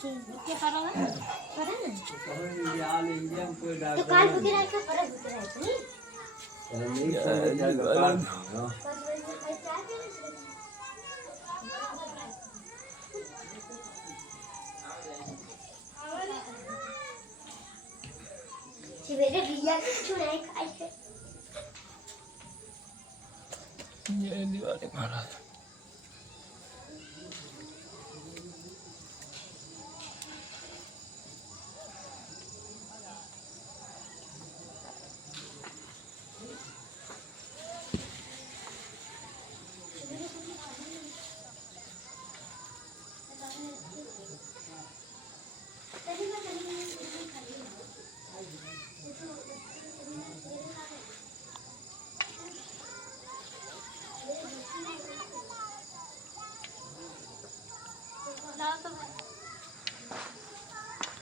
क्या करो ना करो ना तो काल बुद्धि रहा क्या फर्क बुद्धि रहा नहीं सवेरे भैया चुनाई खाई जय दिवाली महाराज।